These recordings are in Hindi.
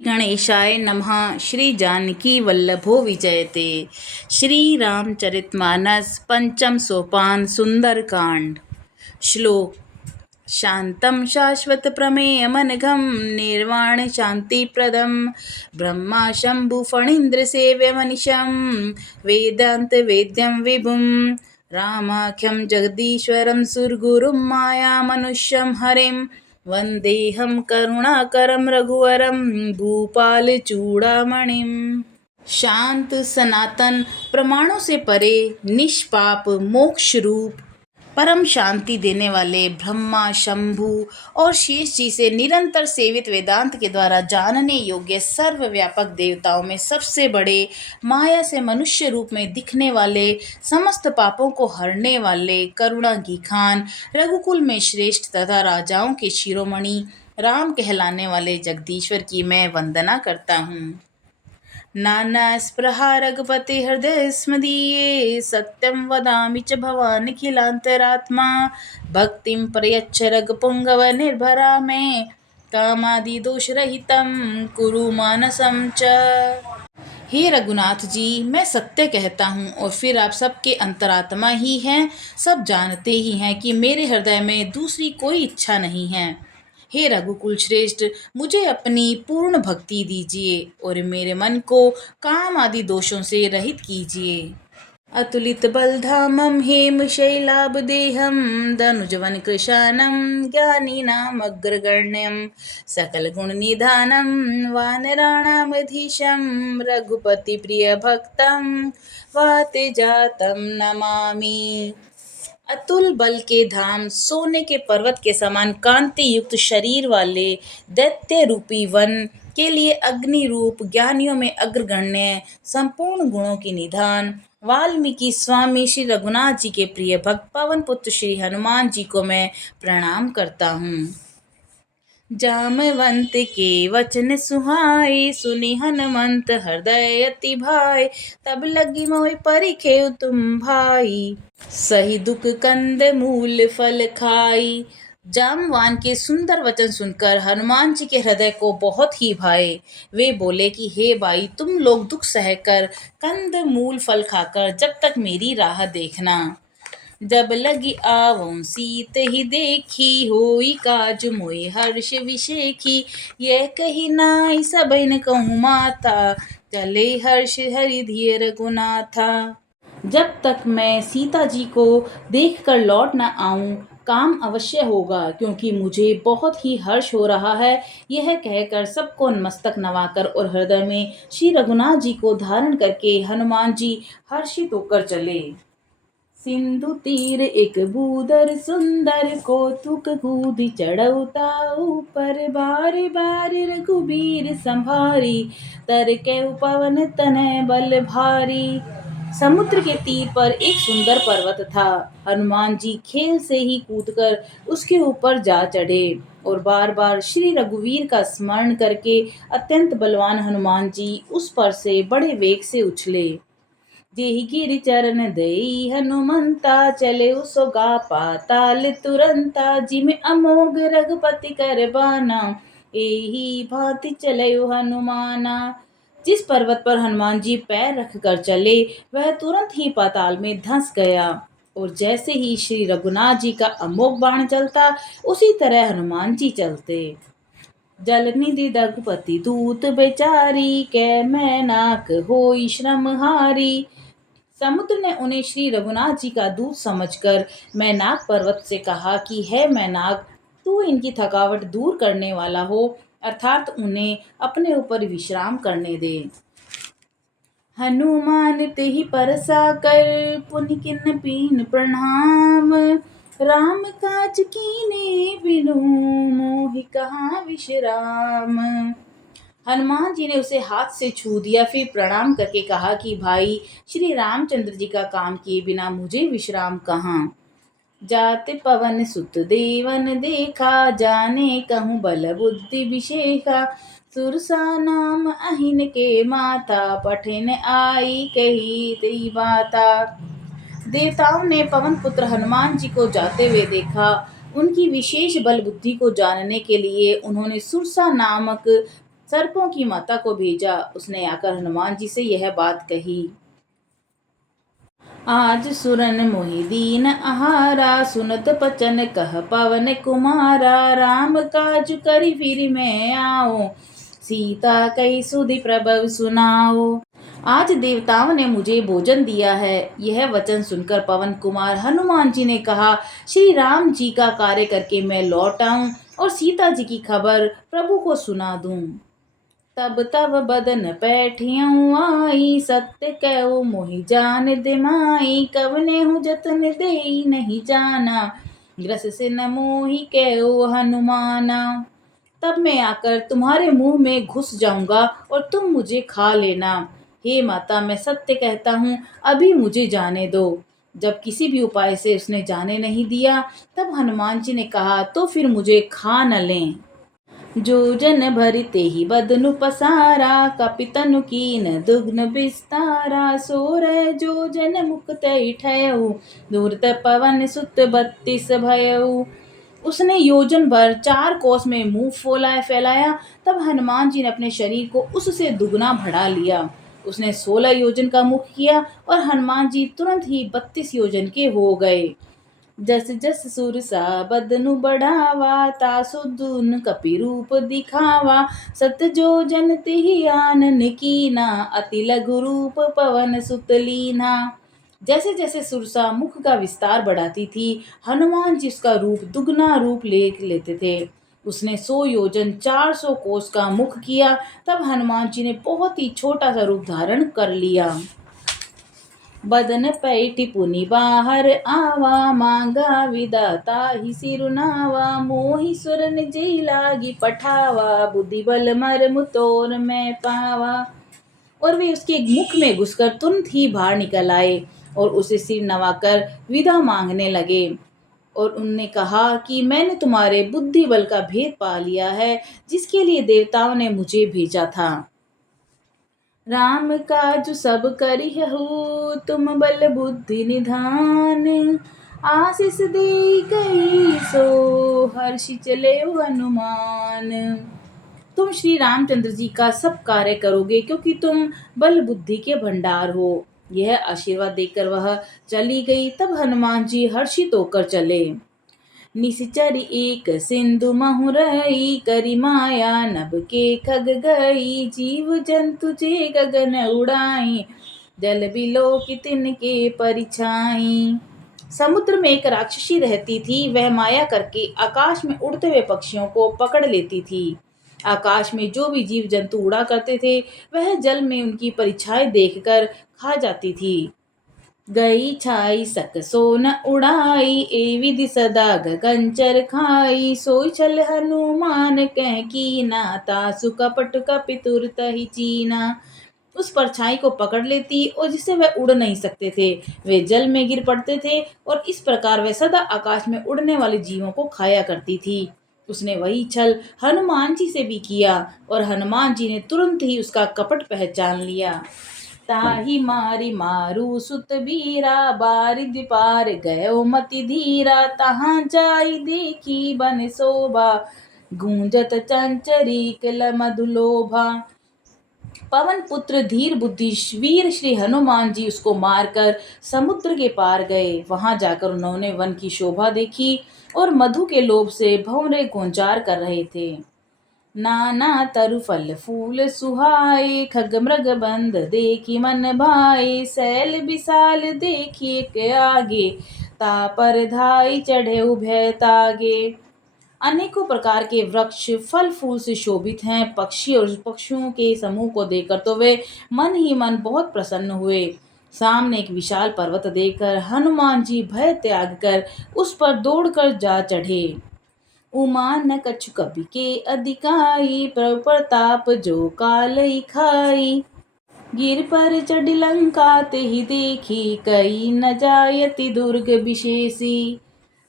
गणेशाय नमः। श्री जानकी वल्लभो विजयते। श्री रामचरितमानस पंचम सोपान सुंदरकांड। श्लोक। शांतं शाश्वत प्रमेयमनघं निर्वाण शांतिप्रदं ब्रह्मा शंभु फणीन्द्र सेव्यमनिशं वेदांत वेद्यं विभुं रामाख्यं जगदीश्वरं सुरगुरुं माया मनुष्यं हरिं वंदेहं करुणाकरं रघुवरं भूपाल चूड़ामणिम। शांत सनातन प्रमाणों से परे निष्पाप मोक्ष रूप परम शांति देने वाले ब्रह्मा शंभु और शेष जी से निरंतर सेवित वेदांत के द्वारा जानने योग्य सर्वव्यापक देवताओं में सबसे बड़े माया से मनुष्य रूप में दिखने वाले समस्त पापों को हरने वाले करुणा की खान रघुकुल में श्रेष्ठ तथा राजाओं के शिरोमणि राम कहलाने वाले जगदीश्वर की मैं वंदना करता हूँ। नाना स्पृहा रघुपति हृदय स्मदीये सत्यं वदामि च भवानिखिलान्तरात्मा भक्तिं प्रयच्छ रघुपुङ्गव निर्भरा मे कामादि दोषरहितं कुरु मानसं च। हे रघुनाथ जी, मैं सत्य कहता हूँ और फिर आप सबके अंतरात्मा ही हैं। सब जानते ही हैं कि मेरे हृदय में दूसरी कोई इच्छा नहीं है। हे रघुकुल श्रेष्ठ, मुझे अपनी पूर्ण भक्ति दीजिए और मेरे मन को काम आदि दोषों से रहित कीजिए। अतुलित बलधामं हेम शैलाभदेहं धनुजवन कृशानं ज्ञानीनाम् अग्रगण्यं सकल गुण निधानं वानराणामधीशं रघुपति प्रिय भक्तं वाते जातं नमामि। अतुल बल के धाम, सोने के पर्वत के समान कांति युक्त शरीर वाले दैत्य रूपी वन के लिए अग्नि रूप, ज्ञानियों में अग्रगण्य, संपूर्ण गुणों की निधान वाल्मीकि स्वामी श्री रघुनाथ जी के प्रिय भक्त पवन पुत्र श्री हनुमान जी को मैं प्रणाम करता हूँ। जामवंत के वचन सुहाए सुनि हनुमंत हृदय अति भाई तब लगी मोहि परिखेउ तुम भाई सही दुख कंद मूल फल खाई। जामवान के सुंदर वचन सुनकर हनुमान जी के हृदय को बहुत ही भाए। वे बोले कि हे भाई, तुम लोग दुख सहकर कंद मूल फल खाकर जब तक मेरी राह देखना। जब लगी आवों सीत ही देखी होई काज मोहि हर्ष विशेखी यह कही नाई सबइन कहूँ माता चले हर्ष हरि धीर रघुनाथा। जब तक मैं सीता जी को देखकर लौट न आऊं काम अवश्य होगा, क्योंकि मुझे बहुत ही हर्ष हो रहा है। यह कहकर सबको मस्तक नवाकर और हृदय में श्री रघुनाथ जी को धारण करके हनुमान जी हर्षित होकर चले। सिंधु तीर एक बूदर सुंदर कौतुक कूद चढ़ौता ऊपर बार बार रघुबीर संभारी तर के पवन तनय बल भारी। समुद्र के तीर पर एक सुंदर पर्वत था। हनुमान जी खेल से ही कूदकर उसके ऊपर जा चढ़े और बार बार श्री रघुवीर का स्मरण करके अत्यंत बलवान हनुमान जी उस पर से बड़े वेग से उछले। जेहि गिरि चरण दई हनुमंता चले सोगा पाताल तुरंता जिमि अमोघ रघुपति कर बाना एही भांति चलयो हनुमाना। जिस पर्वत पर हनुमान जी पैर रखकर चले वह तुरंत ही पाताल में धंस गया और जैसे ही श्री रघुनाथ जी का अमोघ बाण चलता उसी तरह हनुमान जी चलते। जल निधि रघुपति दूत बेचारी कै मैनाक होई श्रम हारी। समुद्र ने उन्हें श्री रघुनाथ जी का दूत समझकर मैनाक पर्वत से कहा कि हे मैनाक, तू इनकी थकावट दूर करने वाला हो, अर्थात उन्हें अपने ऊपर विश्राम करने दे। हनुमान तेहि परसा कर पुनि किन पीन प्रणाम राम काज कीने बिनु मोहि कहाँ विश्राम। हनुमान जी ने उसे हाथ से छू दिया, फिर प्रणाम करके कहा कि भाई, श्री रामचंद्र जी का काम किए बिना मुझे विश्राम कहाँ। जाते पवन सुत देवन देखा जाने कहूँ बल बुद्धि विशेखा सुरसा नाम अहिन के माता पठिन आई कही तेई बाता। देवताओं ने पवन पुत्र हनुमान जी को जाते हुए देखा। उनकी विशेष बल बुद्धि को जानने के लिए उन्होंने सुरसा नामक सर्पों की माता को भेजा। उसने आकर हनुमान जी से यह बात कही। आज सुरन मोहि दीन आहारा, सुनत बचन कह पवन कुमारा। राम काज करि फिर मैं आओ, सीता कई सुधि प्रभव सुनाओ। आज देवताओं ने मुझे भोजन दिया है। यह वचन सुनकर पवन कुमार हनुमान जी ने कहा, श्री राम जी का कार्य करके मैं लौट आऊं और सीता जी की खबर प्रभु को सुना दूं। तब तब बदन पैठियऊँ आई, सत्य कहूँ मोहि जान दिमाई। कवने हूँ जतन देई नहीं जाना, ग्रस से न मोहि कहूँ हनुमाना। तब मैं आकर तुम्हारे मुंह में घुस जाऊंगा और तुम मुझे खा लेना। हे माता, मैं सत्य कहता हूँ, अभी मुझे जाने दो। जब किसी भी उपाय से उसने जाने नहीं दिया, तब हनुमान जी ने कहा, तो फिर मुझे खा न लें। जो जन भरि तेहि बदनु पसारा, कपितनु कीन दुग्न विस्तारा। सोरह जो जन मुक्त ठयऊ, दूरत पवन सुत 32 भयऊ। उसने योजन भर 4 कोस में मुंह फैलाया। तब हनुमान जी ने अपने शरीर को उससे दुगना बढ़ा लिया। उसने 16 योजन का मुख किया और हनुमान जी तुरंत ही 32 योजन के हो गए। जस जस सुरसा बदनु बढ़ावा, तासु दुन कपि रूप दिखावा। सत जो जन तिहि आनन कीना, अति लघु रूप पवन सुत लीना। जैसे जैसे सुरसा मुख का विस्तार बढ़ाती थी, हनुमान जी उसका रूप दुगना रूप ले लेते थे। उसने 100 योजन 400 कोस का मुख किया। तब हनुमान जी ने बहुत ही छोटा सा रूप धारण कर लिया। बदन पैटि पुनि बाहर आवा, मांगा विदाता ही सिरुनावा। मोहि सुरन जेई लागी पठावा, बुद्धि बल मर्म तोर मैं पावा। और वे उसके मुख में घुसकर तुरंत ही बाहर निकल आए और उसे सिर नवाकर विदा मांगने लगे। और उनने कहा कि मैंने तुम्हारे बुद्धि बल का भेद पा लिया है, जिसके लिए देवताओं ने मुझे भेजा था। राम काज सब करिहु, तुम बल बुद्धि निधान। आशीष दे कई सो, हर्षि चले हनुमान। तुम श्री रामचंद्र जी का सब कार्य करोगे, क्योंकि तुम बल बुद्धि के भंडार हो। यह आशीर्वाद देकर वह चली गई। तब हनुमान जी हर्षित होकर चले। निश्चर एक सिंधु महु रही, करी माया नभ के खग गई। जीव जंतु जे गगन उड़ाई, जल बिलो की तिनके परिछाई। समुद्र में एक राक्षसी रहती थी। वह माया करके आकाश में उड़ते हुए पक्षियों को पकड़ लेती थी। आकाश में जो भी जीव जंतु उड़ा करते थे, वह जल में उनकी परिछाई देखकर खा जाती थी। गई छाई सक सोन उड़ाई, ए विधि सदा गगनचर खाई। सोई छल हनुमान कह कीना, तासु कपट कपि तुरत ही चीना। उस परछाई को पकड़ लेती और जिससे वह उड़ नहीं सकते थे, वे जल में गिर पड़ते थे और इस प्रकार वह सदा आकाश में उड़ने वाले जीवों को खाया करती थी। उसने वही छल हनुमान जी से भी किया और हनुमान जी ने तुरंत ही उसका कपट पहचान लिया। ताहि मारी मारू सुत बीरा, बारिद पार गयो मति धीरा। तहाँ जाई देखी बन शोभा, गूंजत चंचरी मधुलोभा। पवन पुत्र धीर बुद्धि वीर श्री हनुमान जी उसको मारकर समुद्र के पार गए। वहां जाकर उन्होंने वन की शोभा देखी और मधु के लोभ से भंवरे गोंचार कर रहे थे। नाना तरु फल फूल सुहाए, खग मृग बंद देखी मन भाए। सैल विशाल देखी एक आगे, तापर धाई चढ़े उभय तागे। अनेकों प्रकार के वृक्ष फल फूल से शोभित हैं। पक्षी और पक्षियों के समूह को देखकर तो वे मन ही मन बहुत प्रसन्न हुए। सामने एक विशाल पर्वत देखकर हनुमान जी भय त्याग कर उस पर दौड़कर जा चढ़े। उमा न कछु कभी के अधिकाई, प्रभु प्रताप जो कालई खाई। गिर पर चढ़ लंका ते ही देखी, कई न जायति दुर्ग विशेषी।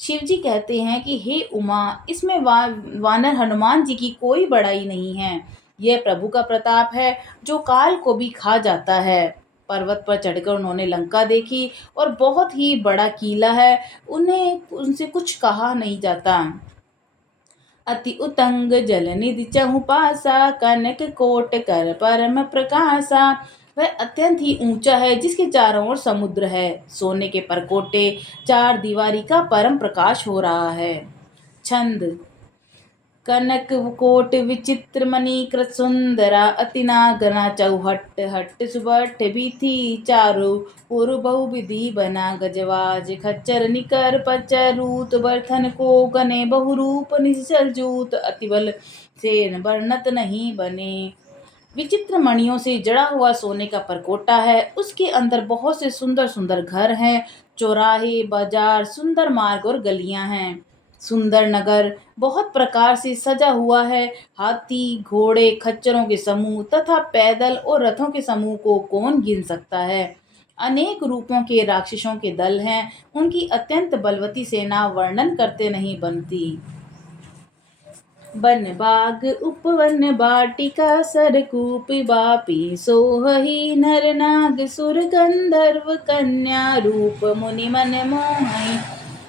शिव जी कहते हैं कि हे उमा, इसमें वानर हनुमान जी की कोई बड़ाई नहीं है। यह प्रभु का प्रताप है जो काल को भी खा जाता है। पर्वत पर चढ़कर उन्होंने लंका देखी और बहुत ही बड़ा किला है। उन्हें उनसे कुछ कहा नहीं जाता। अति उतंग जल निधि चहु पासा, कनक कोट कर परम प्रकाशा। वह अत्यंत ही ऊंचा है जिसके चारों ओर समुद्र है। सोने के परकोटे, चार दीवारी का परम प्रकाश हो रहा है। छंद। कनक कोट विचित्र मणि कृत सुंदरा, अति नागना चौहट हट सुबठ भी थी चारु। पुरु बहुविधि बना गजवाज, खच्चर निकर पचर रूत बर्धन को गने बहुरूप निश्चल जूत, अति बल से वर्णत नहीं बने। विचित्र मणियों से जड़ा हुआ सोने का परकोटा है। उसके अंदर बहुत से सुंदर सुंदर घर हैं, चौराहे, बाजार, सुंदर मार्ग और गलियां हैं। सुंदर नगर बहुत प्रकार से सजा हुआ है। हाथी, घोड़े, खच्चरों के समूह तथा पैदल और रथों के समूह को कौन गिन सकता है। अनेक रूपों के राक्षसों के दल हैं। उनकी अत्यंत बलवती सेना वर्णन करते नहीं बनती। वन बाग उपवन बाटिका, सरकूप बापी सोहही, नर नाग सुर गंधर्व कन्या, रूप मुनि मन मोहई।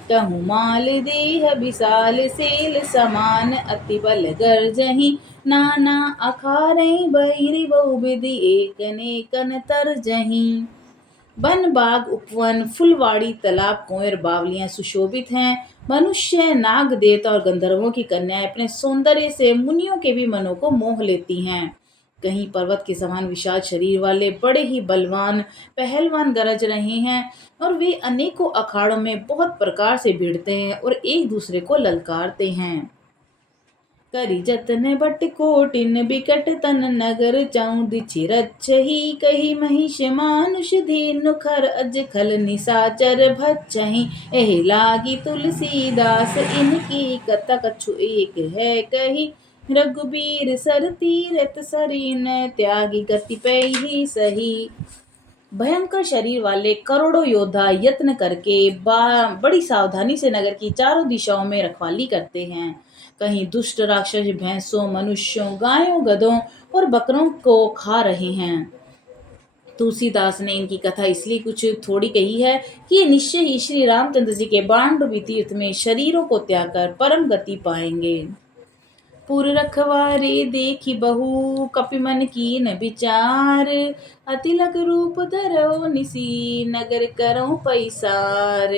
कहूँ माल देह विशाल सेल समान, अति बल गर्जही, नाना अखारई बहिरी बहुविधि, एक नेकन तरजही। वन बाग उपवन, फुलवाड़ी, तालाब, कुएं, बावलियां सुशोभित हैं। मनुष्य, नाग, देवता और गंधर्वों की कन्याएं अपने सौंदर्य से मुनियों के भी मनों को मोह लेती हैं। कहीं पर्वत के समान विशाल शरीर वाले बड़े ही बलवान पहलवान गरज रहे हैं, और वे अनेकों अखाड़ों में बहुत प्रकार से भिड़ते हैं और एक दूसरे को ललकारते हैं। करी जतन बट कोटिन बिकट तन, नगर चौद छिरच्छही, कही महिष मानुष धेनु खर अज खल निसाचर भच्छही। एहि लागी तुलसीदास इनकी कथा, कछु एक है कही, रघुबीर सर तीरथ सरीन, त्यागी गति पैही सही। भयंकर शरीर वाले करोड़ों योद्धा यत्न करके बड़ी सावधानी से नगर की चारों दिशाओं में रखवाली करते हैं। कहीं दुष्ट राक्षस भैंसों, मनुष्यों, गायों, गधों और बकरों को खा रहे हैं। तुलसीदास ने इनकी कथा इसलिए कुछ थोड़ी कही है कि ये निश्चय ही श्री रामचंद्र जी के बाण रूपी तीर्थ में शरीरों को त्याग कर परम गति पाएंगे। पुर रखवारे देखी बहु, कपि मन कीन विचार, अतिलक रूप धरो निसी, नगर करो पैसार।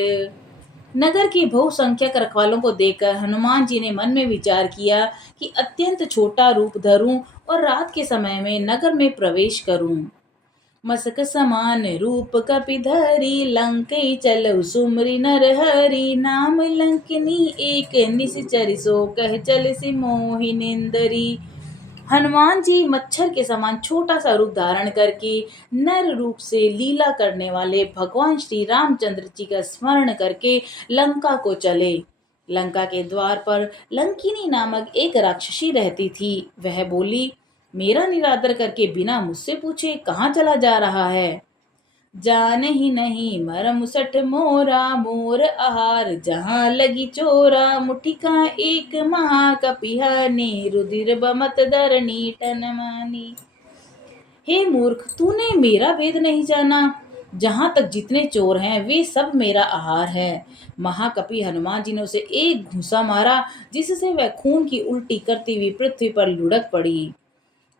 नगर के बहुसंख्यक रखवालों को देखकर हनुमान जी ने मन में विचार किया कि अत्यंत छोटा रूप धरूं और रात के समय में नगर में प्रवेश करूं। मसक समान रूप कपिधरी, लंकई चलऊ सुमरि नर हरि, नाम लंकिनी एक निश्चर, सो कह चल सि मोहि निंदरी। हनुमान जी मच्छर के समान छोटा सा रूप धारण करके नर रूप से लीला करने वाले भगवान श्री रामचंद्र जी का स्मरण करके लंका को चले। लंका के द्वार पर लंकिनी नामक एक राक्षसी रहती थी। वह बोली, मेरा निरादर करके बिना मुझसे पूछे कहाँ चला जा रहा है। जान ही नहीं मरम सठ मोरा, मोर आहार जहाँ लगी चोरा, मुठिका एक महाकपिहानी, रुधिर बमत धरणी टन मानी। हे मूर्ख, तूने मेरा भेद नहीं जाना। जहाँ तक जितने चोर हैं वे सब मेरा आहार है। महाकपि हनुमान जी ने उसे एक घूंसा मारा, जिससे वह खून की उल्टी करती हुई पृथ्वी पर लुढ़क पड़ी।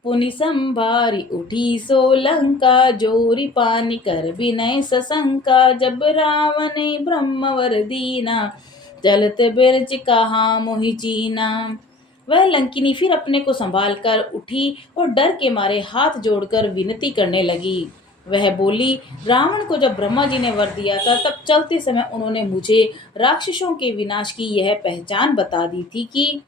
पुनि संभारी उठी सो लंका, जोरी पानी कर विनय सशंका, जब रावण ब्रह्मवर दीना, चलत बिरज कहा मोहि चीना। वह लंकिनी फिर अपने को संभाल कर उठी और डर के मारे हाथ जोड़कर विनती करने लगी। वह बोली, रावण को जब ब्रह्मा जी ने वर दिया था तब चलते समय उन्होंने मुझे राक्षसों के विनाश की यह पहचान बता दी थी कि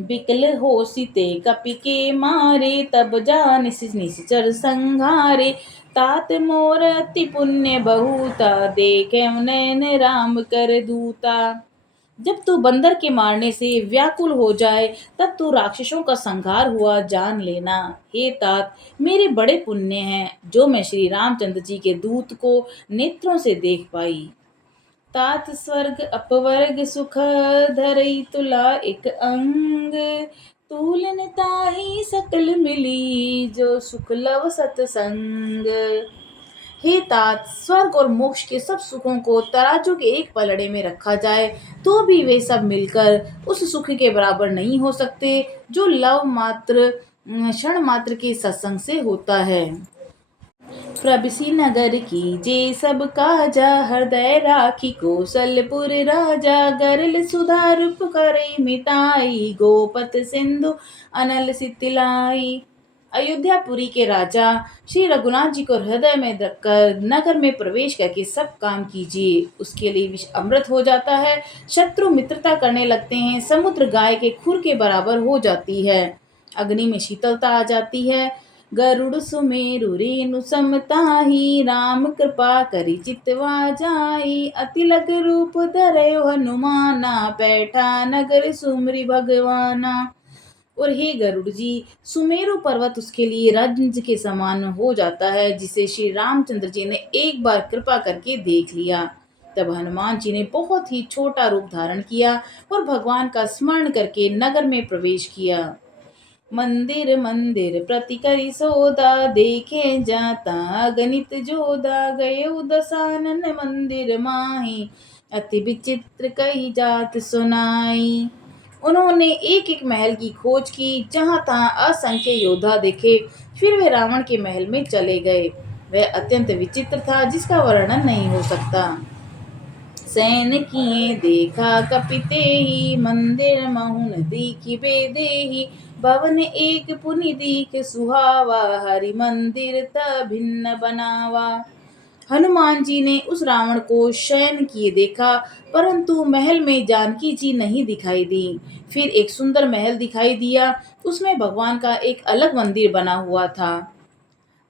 बिकल हो सीते कपि के मारे, तब जान निश्चर संघारे, तात मोर अति पुण्य बहुता, देखे नयन राम कर दूता। जब तू बंदर के मारने से व्याकुल हो जाए तब तू राक्षसों का संहार हुआ जान लेना। हे तात, मेरे बड़े पुण्य हैं जो मैं श्री रामचंद्र जी के दूत को नेत्रों से देख पाई। तात स्वर्ग अपवर्ग सुख धरई तुला एक अंग, तूलन ताही सकल मिली, जो सुख लव सतसंग। हे तात, स्वर्ग और मोक्ष के सब सुखों को तराजू के एक पलड़े में रखा जाए तो भी वे सब मिलकर उस सुख के बराबर नहीं हो सकते जो लव मात्र क्षण मात्र के सत्संग से होता है। प्रभसी नगर की जे सब काजा, हृदय राखी कौशलपुर राजा, गरल सुधा रूप करे मिताई, गोपत सिंधु अनल सितिलाई। अयोध्यापुरी के राजा श्री रघुनाथ जी को हृदय में रखकर नगर में प्रवेश करके सब काम कीजिए, उसके लिए विष अमृत हो जाता है। शत्रु मित्रता करने लगते हैं, समुद्र गाय के खुर के बराबर हो जाती है, अग्नि में शीतलता आ जाती है। गरुड़ सुमेरु रेणु समताही, राम कृपा करी चितवा जाई, अति लग रूप धरयो हनुमाना, बैठा नगर सुमरि भगवाना। और हे गरुड़ जी, सुमेरु पर्वत उसके लिए रंज के समान हो जाता है, जिसे श्री रामचंद्र जी ने एक बार कृपा करके देख लिया। तब हनुमान जी ने बहुत ही छोटा रूप धारण किया और भगवान का स्मरण करके नगर में प्रवेश किया। मंदिर मंदिर प्रति करी सोदा, देखे जाता गणित जोदा, गए दसानन मंदिर माही, अति विचित्र कही जात सुनाई। उन्होंने एक एक महल की खोज की, जहां तहां असंख्य योद्धा देखे, फिर वे रावण के महल में चले गए। वह अत्यंत विचित्र था, जिसका वर्णन नहीं हो सकता। सैन किए देखा कपिते ही, मंदिर महुन दीखि बेदेही, भवन एक पुनि दीख सुहावा, हरि मंदिर त भिन्न बनावा। हनुमान जी ने उस रावण को शयन किए देखा, परंतु महल में जानकी जी नहीं दिखाई दी। फिर एक सुंदर महल दिखाई दिया, उसमें भगवान का एक अलग मंदिर बना हुआ था।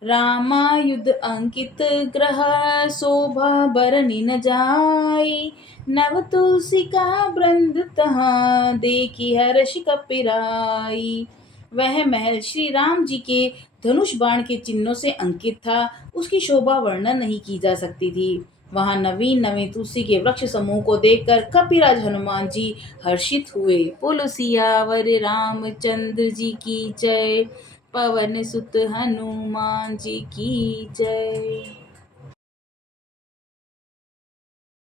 रामायुध अंकित ग्रह, शोभा बरनि न जाई, नव तुलसी का वृंद तहाँ, देखी हर्ष कपिराई। वह महल श्री राम जी के धनुष बाण के चिन्हों से अंकित था, उसकी शोभा वर्णन नहीं की जा सकती थी। वहां नवीन नवीन तुलसी के वृक्ष समूह को देखकर कपिराज हनुमान जी हर्षित हुए। बोलो सियावर रामचंद्र जी की जय, पवन सुत हनुमान जी की जय।